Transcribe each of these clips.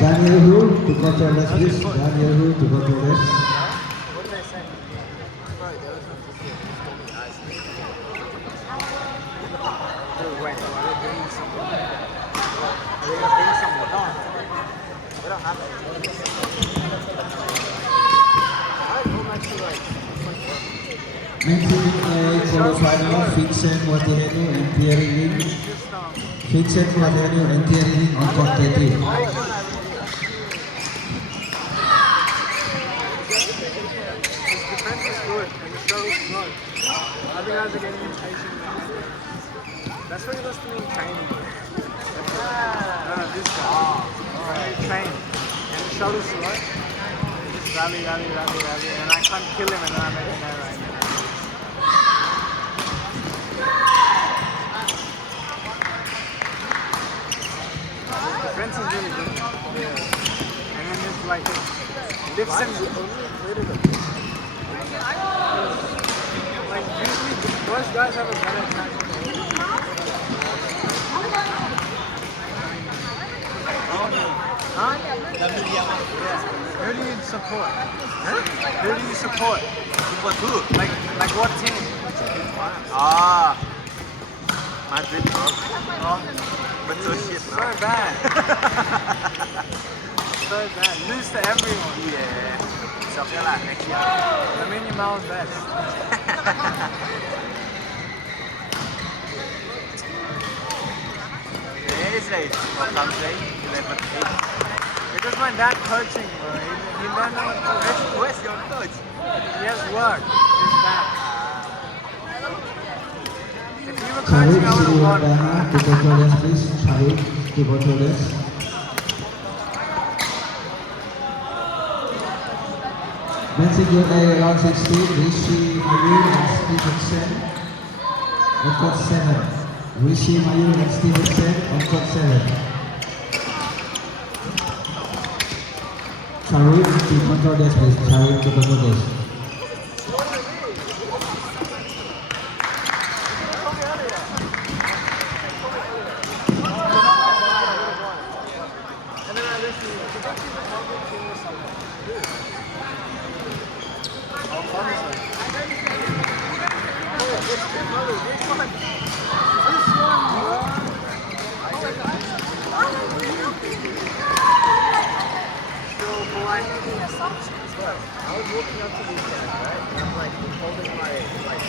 Daniel Hu to control this, please. Daniel Hu to control this. What did they say? Bro, there was no football. Just told me guys. Dude, wait, no, are they bringing something? Are they gonna bring something? No. They don't have it. I don't actually like. Mentioning quarterfinal, Vincent Waterhenu and Thierry Ling. Vincent Waterhenu and Thierry Ling on court 33. Defense is good and the show is good. Other guys are getting impatient. That's what he does to me in training. No, this guy. He train. And the shot is slow. Just rally, and I can't kill him and then I make an error. Defense is really good. Yeah. And then it's like lifts and like usually most guys have a better attack. Huh? Yeah. Who do you support? Huh? Who do you support? Support who? Like what team? Ah, Madrid, bro. Oh, But so shit, so bro. bad. So bad. Lose to everyone. Yeah. So okay lah, next year. I mean your mom's best. Yeah, it's like what comes like 11, 8. Because my dad coaching, bro. He don't know what to do. Where's your coach? He has work. His dad. If you were Sharuk coaching, I would have won. Sriwardana to control this, please. Sharuk to control this. Men single A round 16, Rishi Mayu and Stevenson on court 7. Rishi Mayu and Stevenson on court 7. Sharuk to control this, please. Sharuk to control this. And then I listened to the public thing or something. Oh, honestly. Oh, this one. This one, bro. So, boy. I was walking up to these guys, right? And I'm like holding my leg.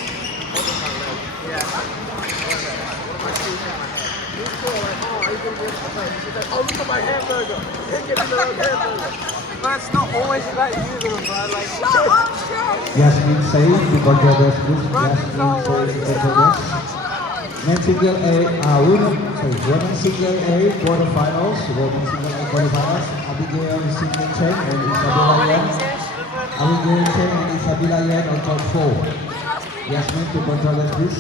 Yeah. One of my shoes in my head. He's cool, like, oh, are you gonna get it? She's like, oh, look at my hamburger. Can't get the wrong hamburger. But it's not always about you, little bro. Like, shut up, Yasmin Saeed to control this, please. Yasmin Saeed to control this. Men single A, women single A quarterfinals. Women single A quarterfinals. Abigail Single Chen and Isabella Yan. Abigail Chen and Isabella Yan on court 4. Yasmin to control this, please.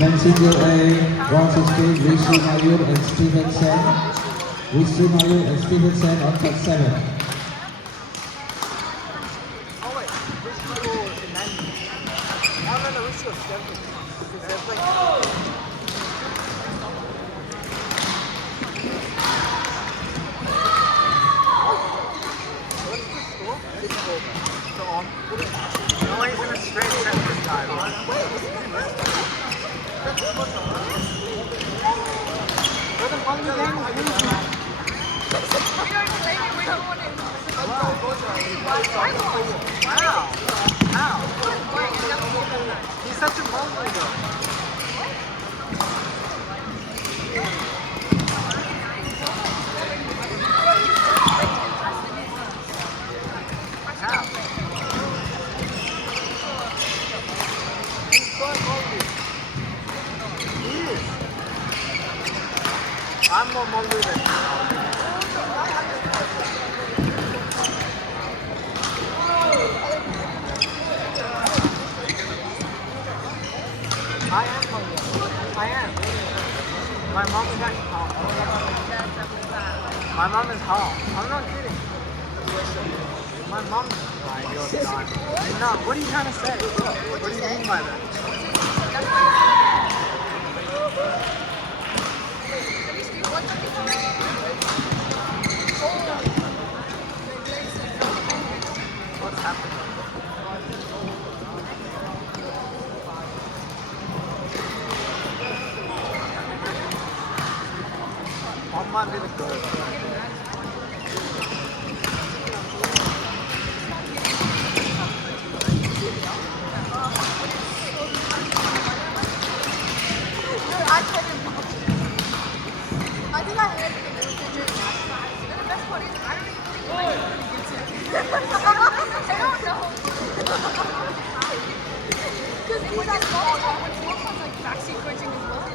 Men single A, round 16, Rishi Mayur and Stevenson. Rishi Mayur and Stevenson on court 7. Oh wait, which people in 90? I don't know which was 70. Because they're like... What's the score? It's over. So on. No way he's gonna straight set this guy, man. We're the only game is losing. We don't want him. Wow. How? He's such a monster though. How? one more Monday. I am hungry. I am. My mom is actually home. My mom is home. I'm not kidding. My mom. My you're not. No, what are you trying to say? What do you mean by that? What's happening? Mom might be the good. I think I heard it in the refrigerator last night. And the best part is, I don't even think anybody gets it. I don't know. Because it was that small time when Ford was like backseat coaching as well.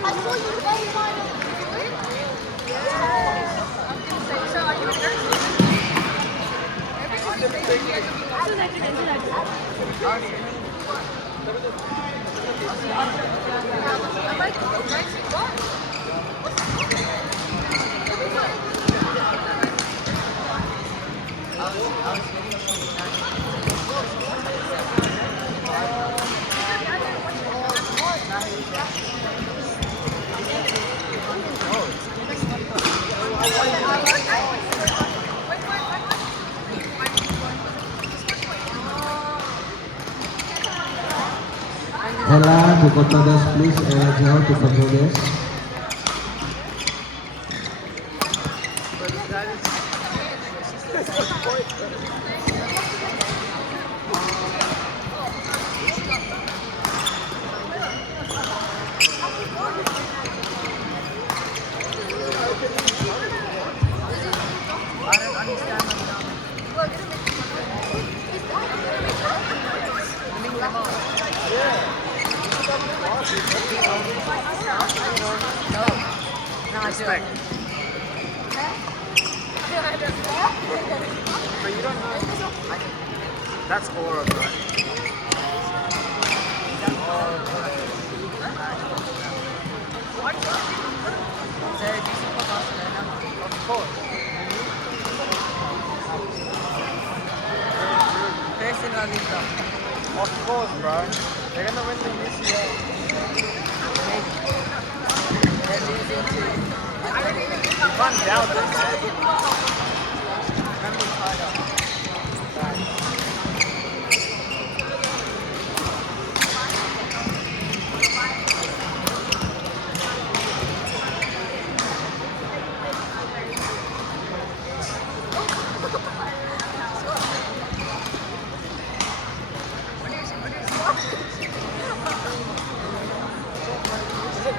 I saw you today, Maya. So are you a Ella to control desk, please. Ella Zhao to control desk. Respect. But you don't know. That's horrible, right? Of course. Of course, bro. They're gonna win the UCL. You can't doubt them, man. Remember tied up.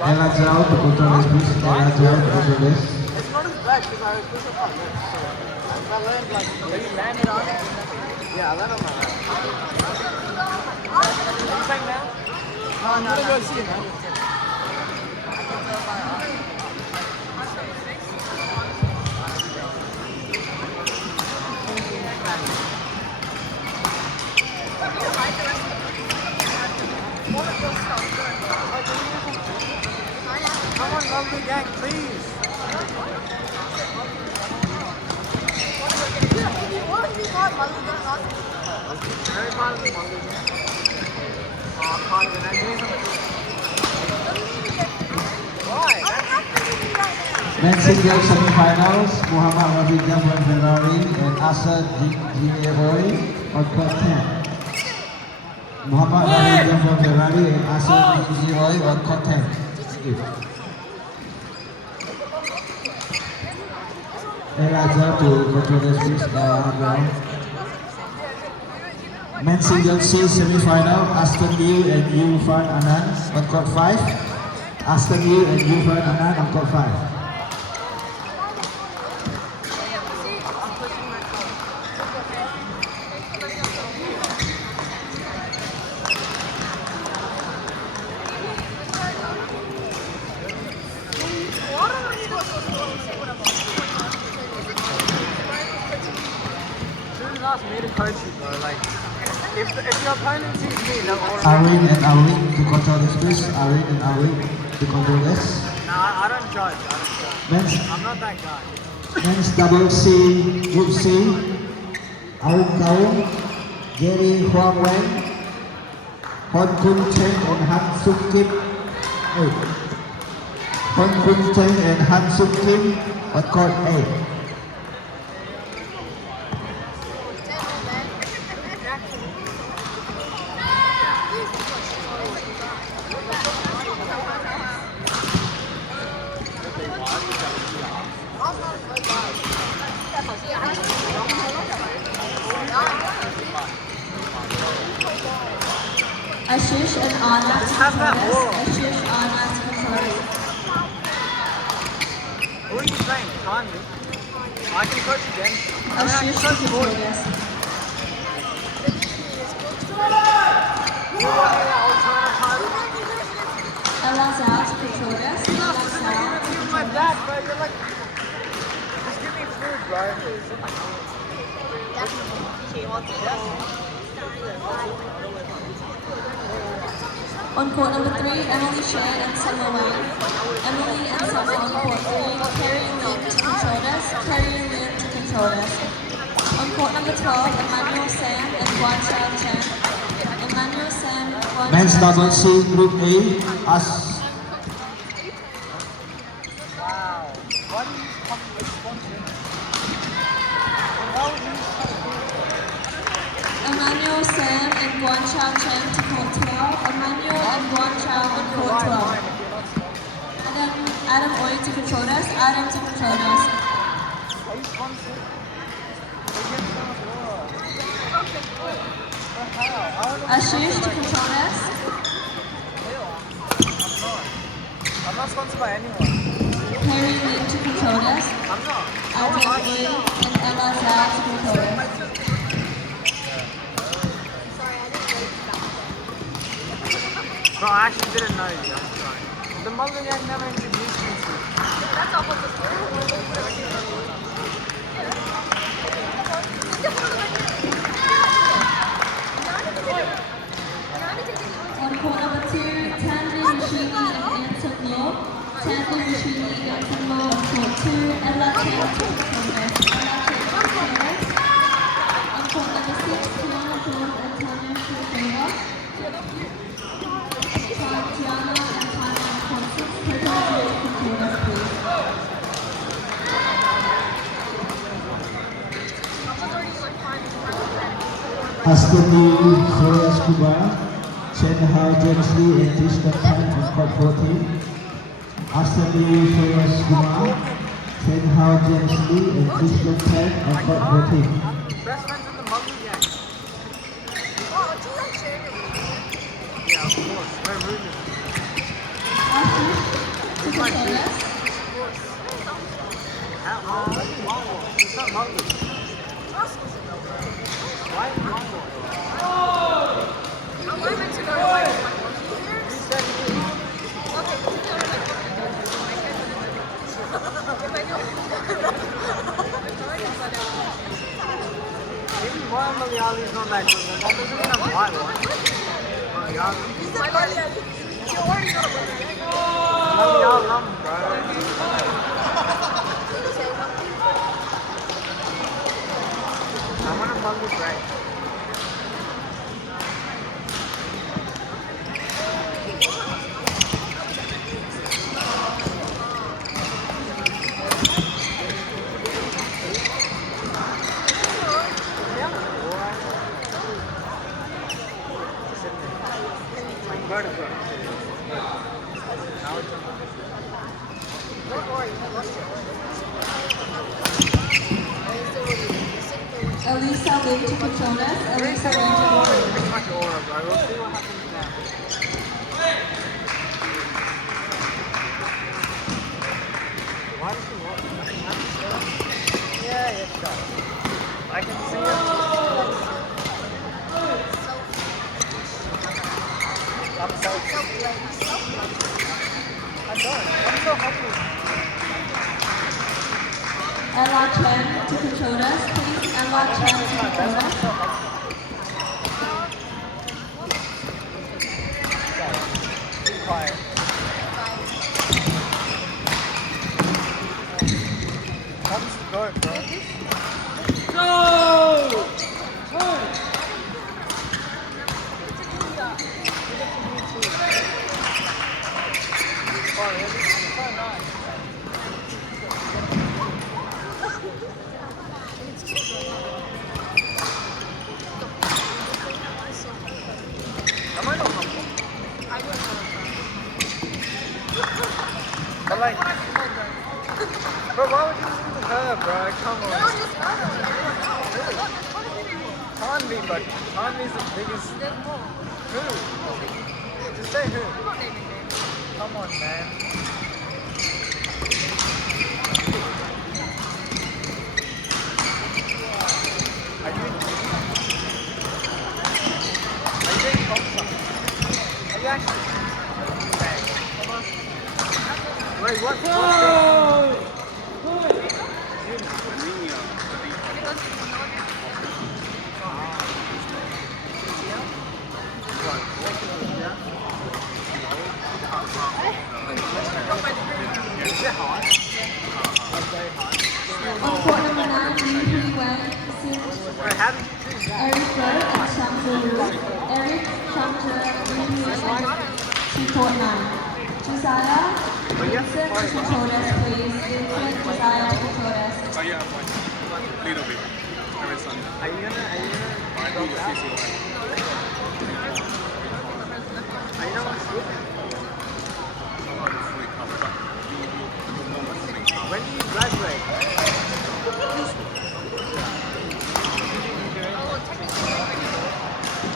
Ella Zhao to control desk, please. Ella Zhao to control desk. It's not as bad because I was looking for it. I learned like, you landed on it? Yeah, I landed on my lap. Are you playing now? No, I'm gonna go see it, man. Come on, lovely gang, please. Very proud of me, lovely gang. Part of the mechanism. Why? Men's single semifinals, Muhammad Rafi Jafar Ferrari and Asad Jineroy on court 10. Muhammad Rafi Jafar Ferrari and Asad Jineroy on court 10. Thank you. Ella Zhao to control desk, please. Ella Zhao. Men's single C semi-final, Aston Liu and Yufan Anand on court 5. Aston Liu and Yufan Anand on court 5. Shouldn't ask me to coach you, bro. Like, if your opponent sees me, they'll automatically. Arin and Arin to control this please. Arin and Arin to control this. Nah, I don't judge. I don't judge. Men's, I'm not that guy. men's double C, group C. Arin Kaung, Gary Huang Wang, Hon Kun Cheng and Han Suk Kim. Hey. Hon Kun Cheng and Han Suk Kim on court 8. Ashish and Anna to have that control wall. us. Ashish, Anna to control us. What are you saying? Kindly. I can coach again. I mean, I Ashish can to coach more. control us. You want me to alternate title? Ella Zhao to control us. Ella Zhao to You're control my us. dad, bro. You're like, just give me food, bro. On court number 3, Emily Shea and Summer Wayne. Emily and Summer on court 3. Carrie Lim to control us. Carrie Lim to control us. On court number 12, Emmanuel Sam and Guan Chao Chen. Emmanuel Sam, Guan Men's Chao double Chen. C, group A. Wow. Why do you come with sponsoring? Why would you Emmanuel Sam and Guan Chao Chen to court 12. Emmanuel and Guan Chao on court 12. Adam Oy to control us. Adam to control us. Are you sponsored? Ashish to control us. I'm not sponsored by anyone. Harry Lim to control us. I'm not. Adam Oy and Ella Zhao to control us. Bro, I actually didn't know you. I'm sorry. The Mulgarian never introduced me to you. On court number 2, Tanvi Rashidi and Anson Law. Tanvi Rashidi and Anson Law on court 2. Ella Chen to control us. Ella Chen to control us. On court number 6, Tiana Jones and Tanya Shukova. Tiana and Tanya on court 6. Take on to control us, please. Aston Liu, Flores Kumar, Chen Hao James Lee and Tristan Tan on court 14. Aston Liu, Flores Kumar, Chen Hao James Lee and Tristan Tan on court 14. Best friends with the Mulgarian. Oh, do you like sharing your room? Yeah, of course. We're roommates. Ashish to control us. It's not Mulgarian. Why is it Mulgarian? I'm meant to go to like monkey ears. You said you. Okay, you go to like Maybe Royal Malayali is not that good, but that doesn't mean I'm white one. Malayali. He's a Malayali. You already got a Malayali. Malayalam, bro. I want a Mulgarian break. Vertebra. Now it's on Don't worry, you lost your Elisa Lim to control us. Elisa Lim to control us. bro. We'll see what happens now. Why does he want me? Yeah, sure. I can see him. I'm so I don't. I'm so happy. Ella Chen to control us, please. Ella Chen to control us. Be quiet. That's the goat, bro. Oh, really? So nice. Am I not humble? But like, bro, why would you listen to her, bro? Come on. Hanmi, but Hanmi's the biggest. Who? Just say who. Come on, man. Are you doing comp? Are you actually? Okay, come on. Wait, what? Is it hot? Like very hot? On court number 9, Yu Hui Wen, Wait, how did you choose that? Eric Bird and Shamsa Wu. Eric, Shamsa, Yu Hui Wen to court 9. Josiah, Vincent to control us, please. Vincent, Josiah, control us. Oh yeah, like little bit. Every Sunday. Are you gonna I go do the back? physio. Are you gonna sleep? When do you graduate?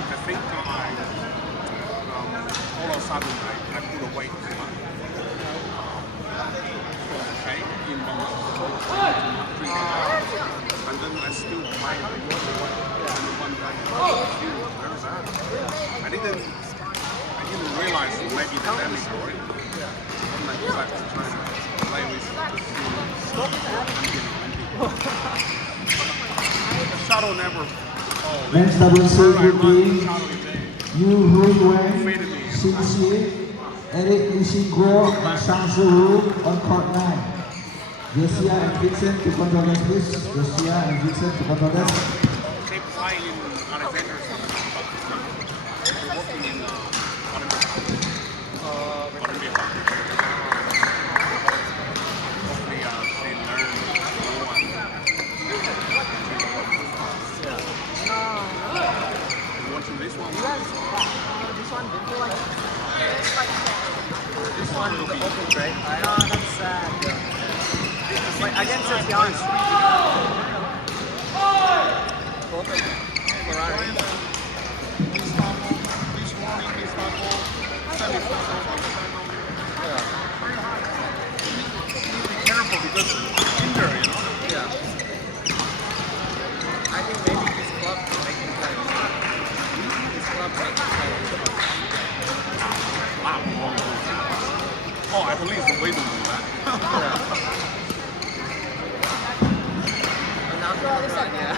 I think all of a sudden I put away too much. Okay, in 1 month. 3 months. And then I still find one day still very bad. I didn't realize maybe the damage already. When I go back to China, play with the shuttle never falls. Men's doubles group B, Shuttle is there. Yu Hui Wen, Xin Xi, Eric Yushiguo, and Shamsa Wu on court 9. Josia and Vincent to control us, please. Josia and Vincent to control us. Keep flying in Alexander's working in Olympic. Hopefully they learn more. You watching this one? This one didn't you like? This one will be Great. No, that's sad. Like against us young. Both of them. Ferrari. Istanbul, this morning Istanbul, semi-final. Be careful because Tinder, you know. Yeah. I think maybe this club can make it play. This club makes it play. Wow. Oh, at least the way to do that. And now for this one, yeah.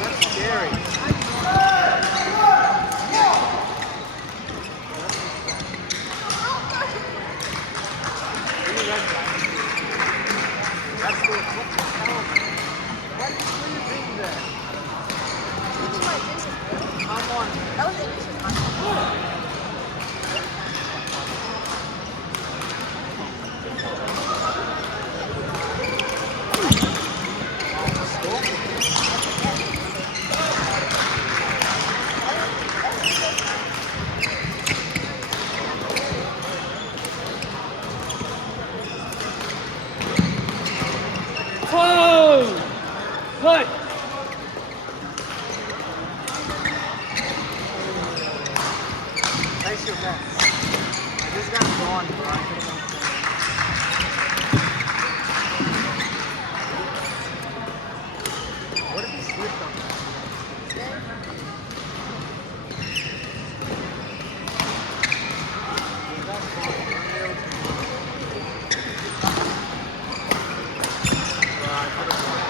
That's scary. That's cool. What are you doing there? Come on. That was the initial Good. Place your bets. This guy's gone, bro. I could've done something. What if he slipped on that? This guy's gone. Bro, I could've won.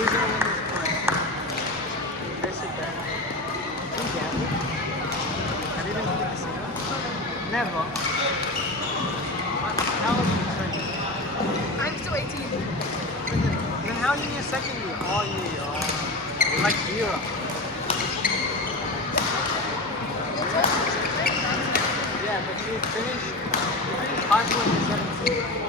Who's gonna win this fight? Chris or Ben? You gamble? Have you been to the casino? Never. How old are you turning? I'm still 18. Then how are you in your second year? Oh yeah, you're like zero. Yeah, but you finished high school when you were 17.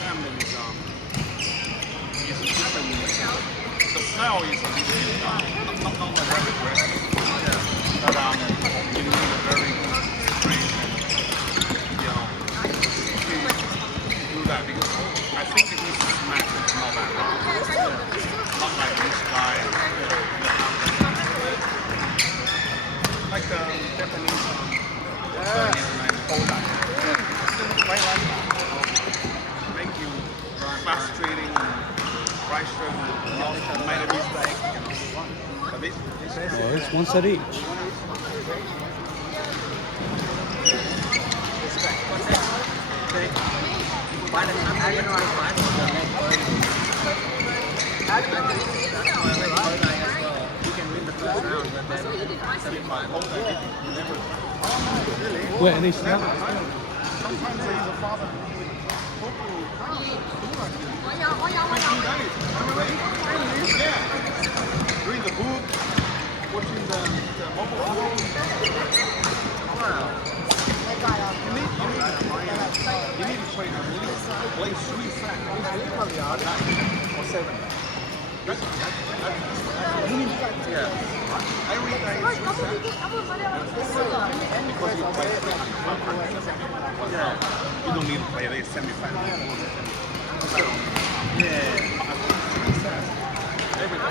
Family is different. The style is a little not very aggressive. But you need a very straight and to do that because I think this match is not that hard. Not like this guy. Like the Japanese Oda. Quite like that. Make you frustrating and frustrating, not made a mistake. But this Well, it's one set each. By the time I get around 5, you can win the first round, but then 75. Wait, and they snap. sometimes there is a father reading the book, watching the mobile phone. You need to train at least play 3 seconds or 7. Every day 3 seconds. Because you play you don't need to play the semi-final. Every day.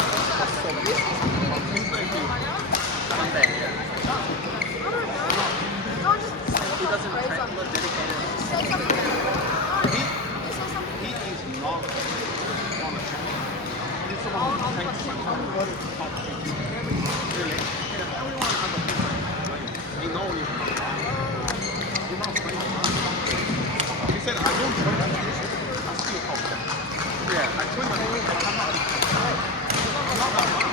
He doesn't train, look dedicated. He is not on the channel. He's someone who takes my time. Really? Everyone has a different. He knows he's not training. He said, I don't train like this. I still talk. Yeah, I train my own, but I'm not that much.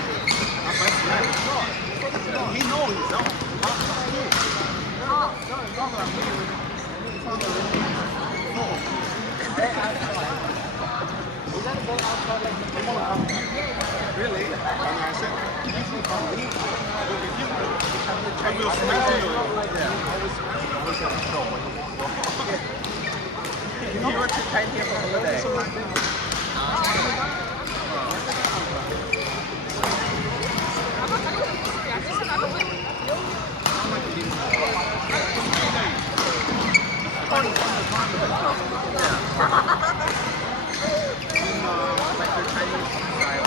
I'm best friend. He knows he's not. Really? And I said, if you come with me, I will smack you. You were to train here for holiday. Like your Chinese style.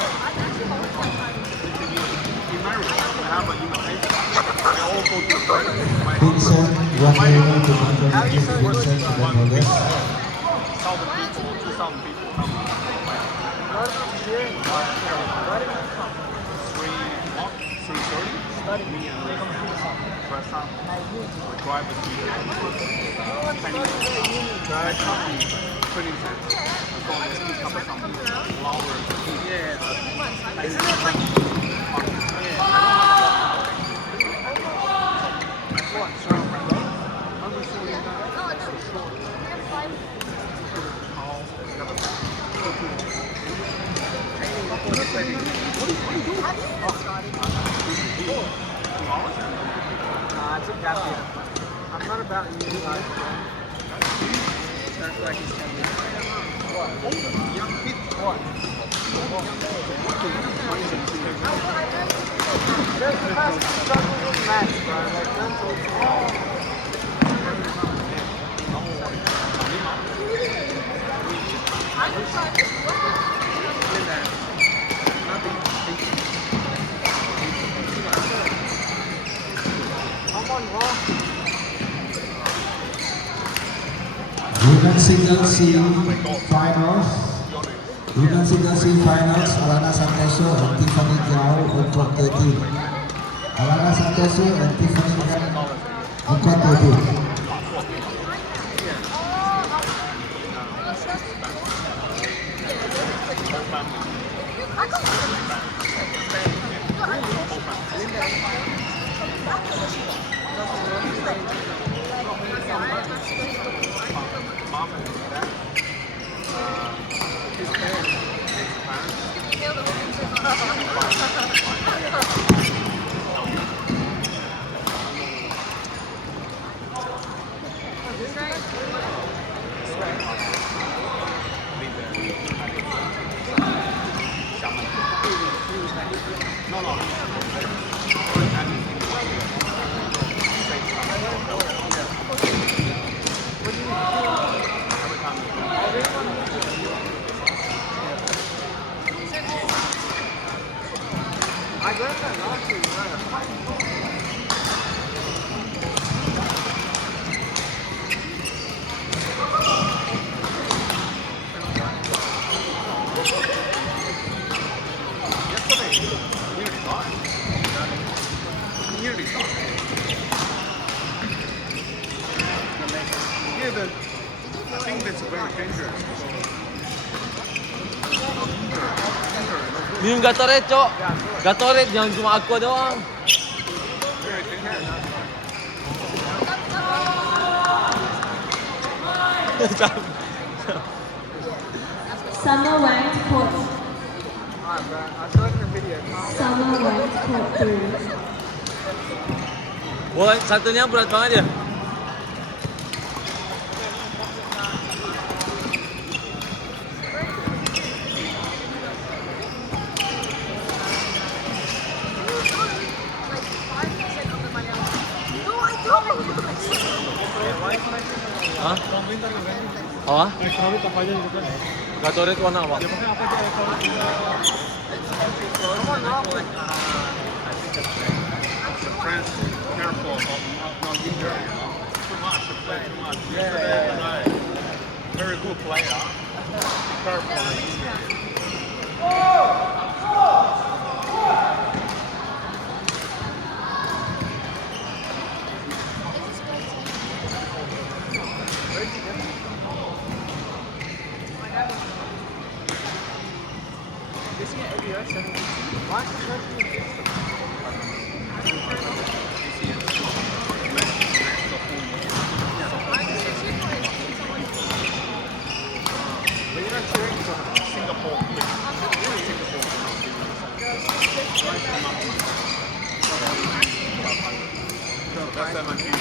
In my room, I have an invitation. I all go to China. Vincent Rafael to Vincent Vincent Fernandez. 1,000 people, 2,000 people come. What? 3:30? Me and Lee dress up. We drive the training center. We go and pick up some flowers. Yeah. Isn't it like about in year 5 again? Sounds like he's going to be There's the past struggles with maths, bro. Like, that's all. Come on, bro. Women Single C Finals. Women Single C Finals, Alana Santoso and Tiffany Gao on court 13. Alana Santoso and Tiffany Gao on court 13. I read that last week, right? Community soccer. Yeah, I think that's very dangerous. Yung Gatorade, Cok. Gatorade, jangan cuma aqua doang. Summer Wang to court. Alright, bro. I saw it in the video. Summer Wang to court 3. Bola satunya berat banget ya. Hah? Apa? Gatorade warna apa? France, careful of not injury. Too much, play too much. Yesterday, right. Very good player. Be careful of injury. This year, ABO 17. Why is it 13? Singapore. That's 17.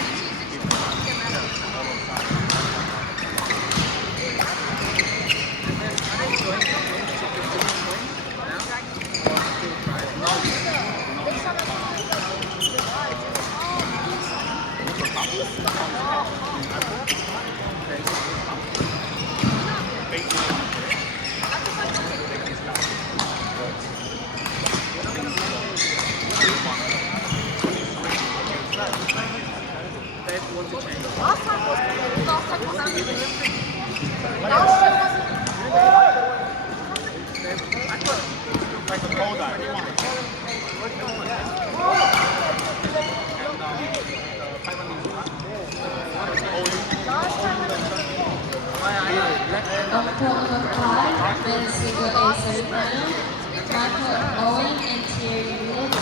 Last time was last year Like the cold eye. On court number 5, men's single A semi-final, Michael Owen and Thierry Wood.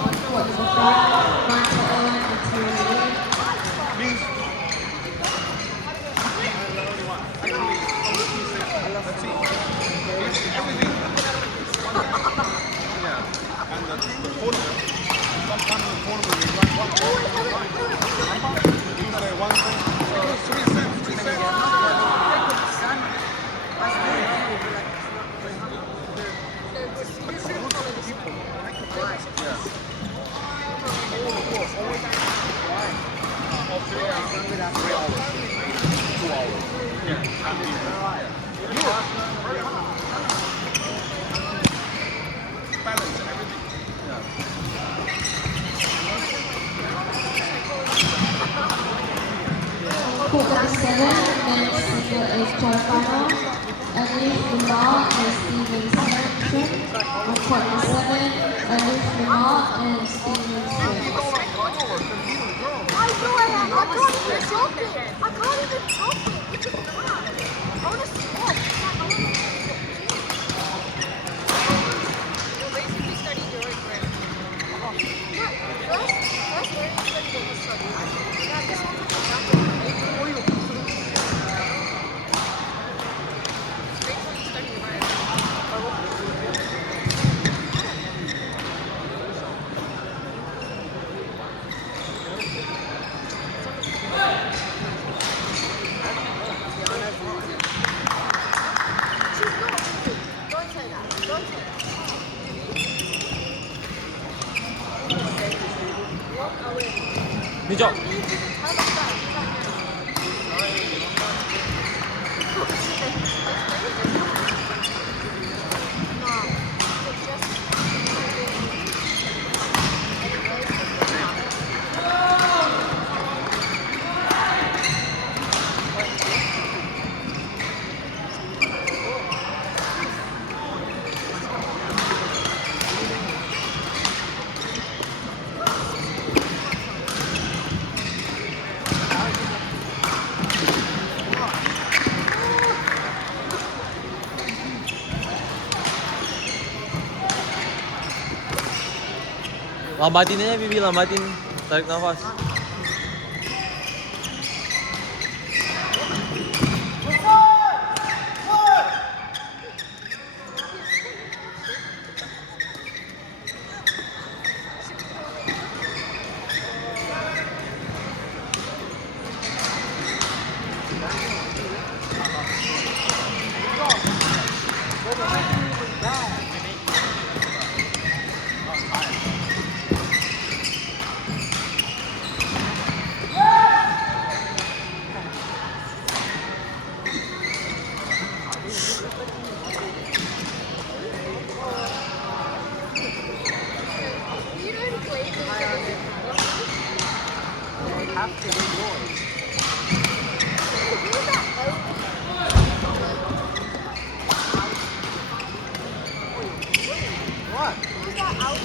On court number 5, Michael Owen and Thierry Wood. Means let's see. It's everything. Yeah. And the tournament, sometimes the tournament we run one tournament. You say one thing quarterfinals, Emily Limau and Steven Simpson. On court number 7, Emily Limau and Steven Simpson. I know I am. I can't even choke it. I can't even choke it. It's a crap. I want to smoke. You're basically studying your right. Yeah, first where you study the study. Yeah, this one is straight from studying right. Don't say that. Don't say that. Walk away. 你走。 Tell us that. Lambatin aja Bibi, lambatin. Tarik nafas. You know the play Have to win yours. Who's that? What? Who's that out?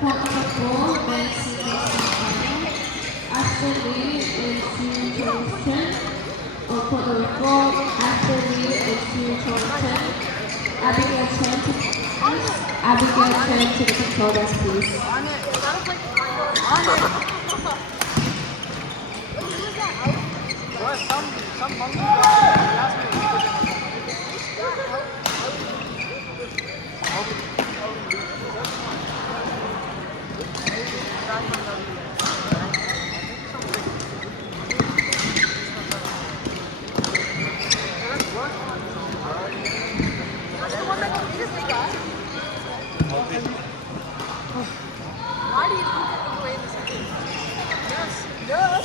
Court number 4, men's singles semifinal. Ashton Lee and Sue Charleston. On court number 4, Ashton Lee and Sue Charleston. Abigail Chen to the control desk, please. Who's that out? What? Some monkey guy asked me. That's the one that competed with us. Why do you think it the way this is? Yes. Yes.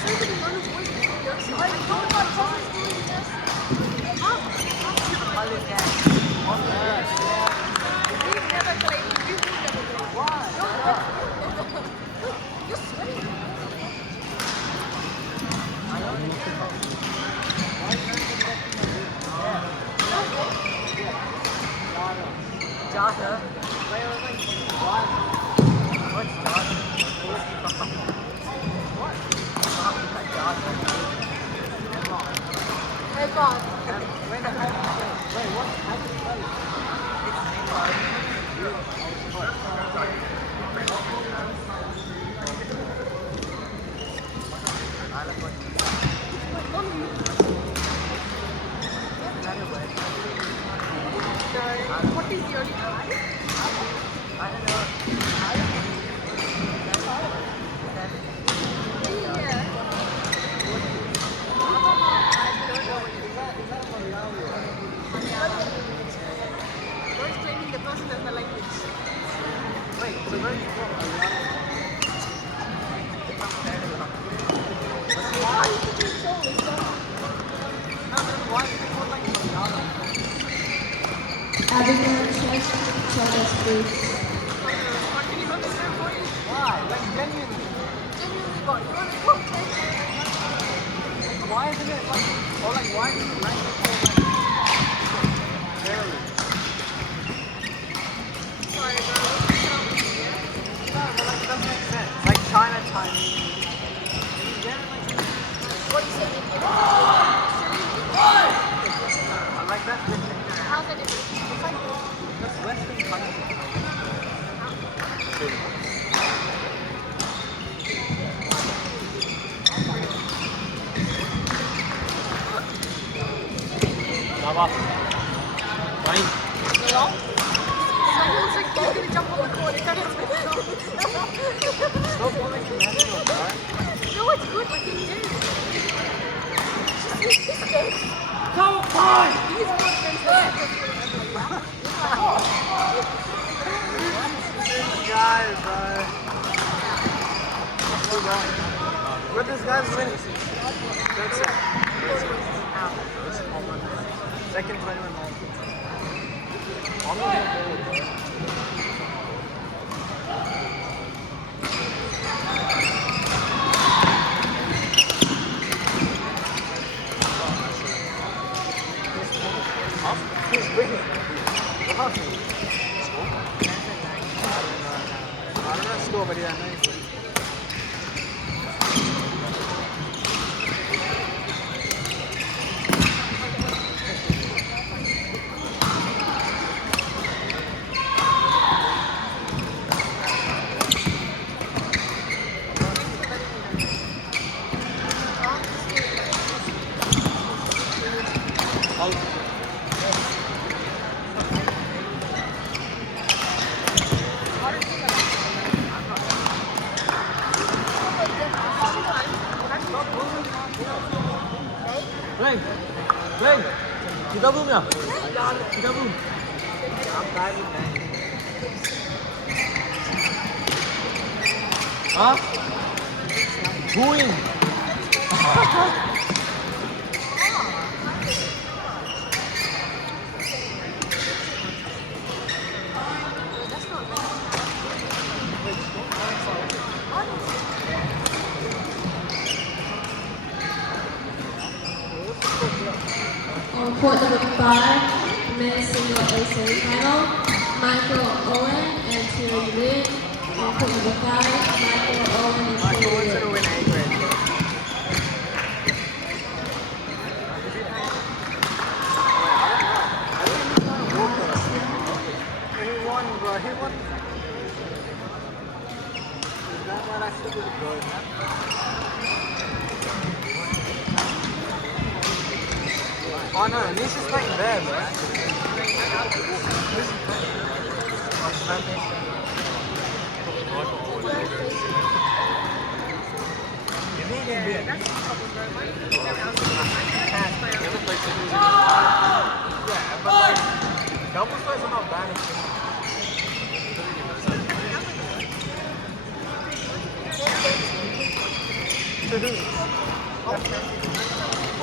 So the one who's going to do this. I know about someone's doing this. We've never played. We've never played. Why? You're sweating. Jata. What's Jata? Hey, God. What is your the person as the language. Wait, so where are you from? Why is it so? Abigail Chen to the control desk, please. Can you understand? What? You want to go? Why isn't it like, or like, why is it like, barely? Sorry, bro. No, but like, it doesn't make sense. Like China, Chinese. What do you say, Mickey? I like that picture. How's that different? It's like, That's Western country. Nawa. Fine. someone's like, he's gonna jump on the court. It's gonna Stop going to nationals, right? No, it's good. Like, he did. He's just. Come on! He's confident. This guy, bro. But this guy's winning. That's it. Second 21 ball. I'm not gonna go, bro. He's winning. Wow. I don't know score, but yeah, nice. Blank. Blank. Kita boom ya? Kita boom. I'm diving, man. Hah? Booing. On court number 5, men's single A semifinal, Michael Owen and Thierry Lin. On court number 5, Michael Owen and I Thierry wanted to Lin. win A grade. He won, bro. He won. That might actually be good, man. Oh no, this is like there, bro. Yeah, but like, double plays are not bad.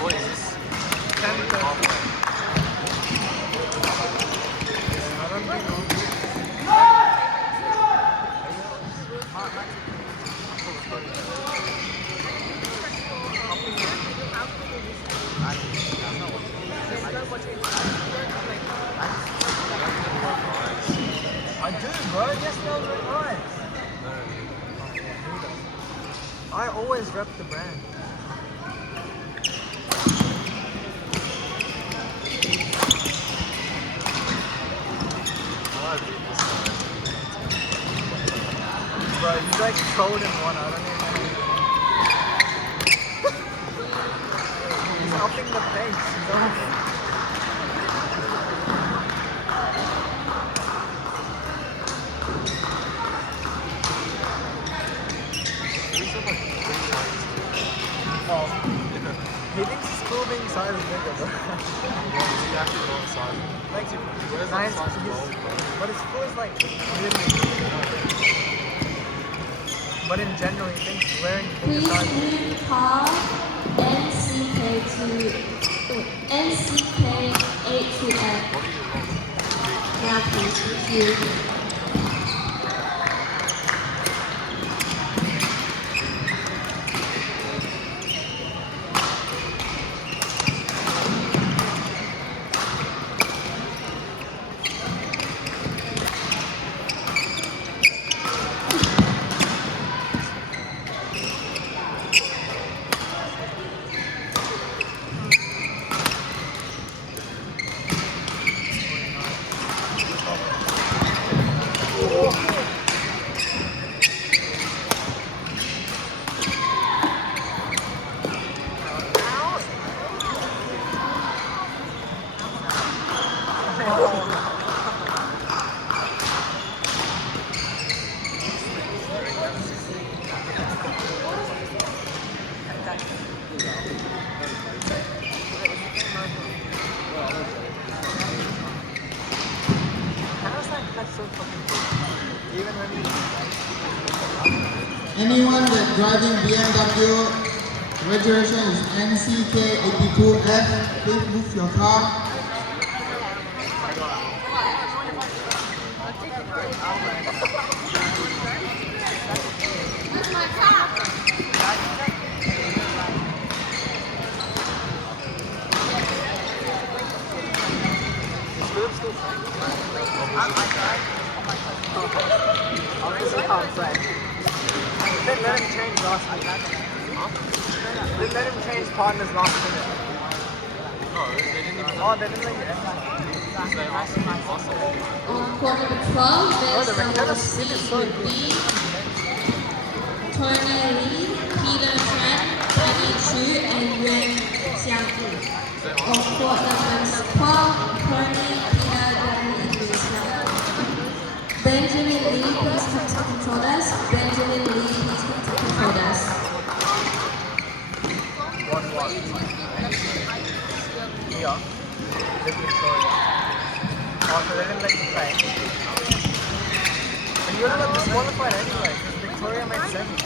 What is this? I do, bro. Yes, no, right. I always rep the brand. Bro, he's like trolled in one. I don't even know. He's upping the pace. He's upping. He thinks his school being size is bigger, bro. Like, nice, but his school is like really but in general, he thinks wearing bigger Please size. read call NCK8 to Now please, thank you. driving BMW. Registration is NCK82F. Please move your car. Obviously can't play. Didn't let him change last minute. Didn't let him change partners last minute. Oh, they didn't let you enter. On court number 12, Oh, there's the McKenna C spin is so would good. be Turner Lee, Peter Tran, Penny Chu, and Yuan Xiangyu. On court number 12, Turner, Peter, Yuan, and Yuan Xiangyu. Benjamin Lee, please come to control desk. Benjamin Lee, please come to control desk. 1-1. Here. Live Victoria. Oh, so they didn't let you play. But you would have got disqualified anyway, because Victoria made semis.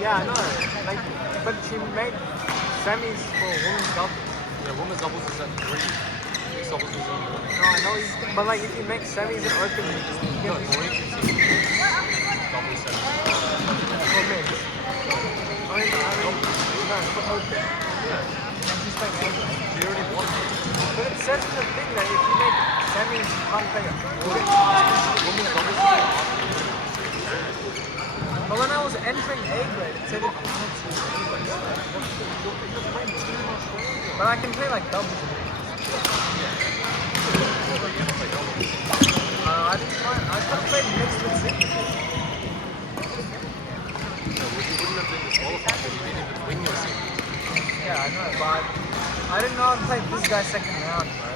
Yeah, I know. Like, but she made semis for women's doubles. Yeah, women's doubles is at 3. Mixed doubles is at 1. No, I know. But like, if you make semis and open, you get No, this more interesting. Double set. for mixed. I mean, no, for open. Just make semis. She already won. But it says in the thing that if you make semis, you can't play it. Women's doubles is at But when I was entering A grade, it said it. But I can play like doubles. I didn't mind. I could have played mixed with singles. You wouldn't have been disqualified because you didn't even win your singles. Yeah, I know, but I didn't know I'd play this guy second round, bro.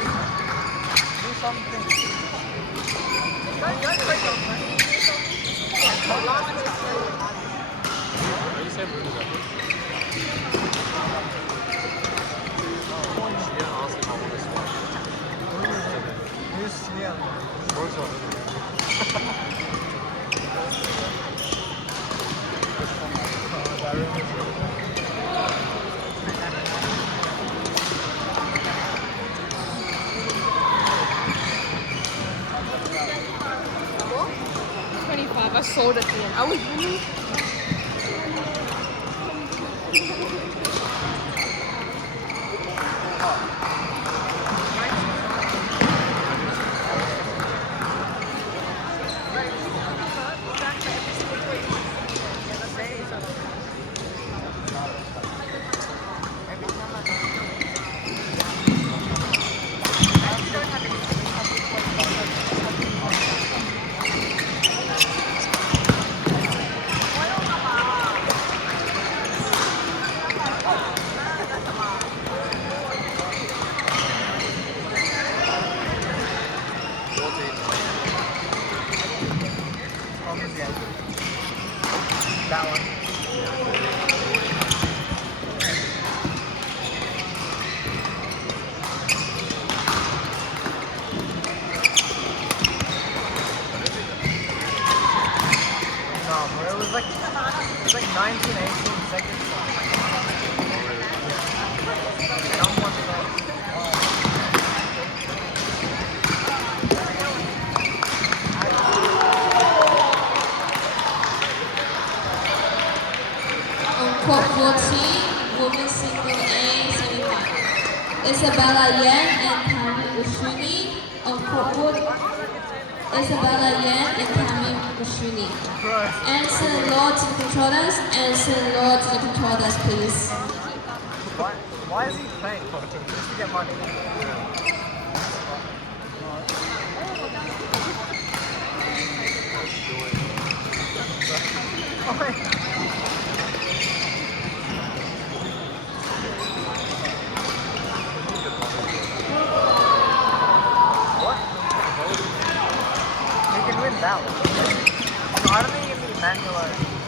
Do something. Are you saying Bruno that? She asked if I want to swap. Who's Sneal? Works on it. What? 25. I sold at the end. I was winning. That one. No, bro, it was like 19, 18 seconds. Someone On court 14, women's single A semifinal. Isabella Yan and Tammy Ushuni. On court wood, Isabella Yan and Tammy Ushuni. Answer Lord to the controllers. Answer Lord to the controllers, please. Why is he playing? Just to get money. Oh my. What? valid. No, I don't think you can be manual.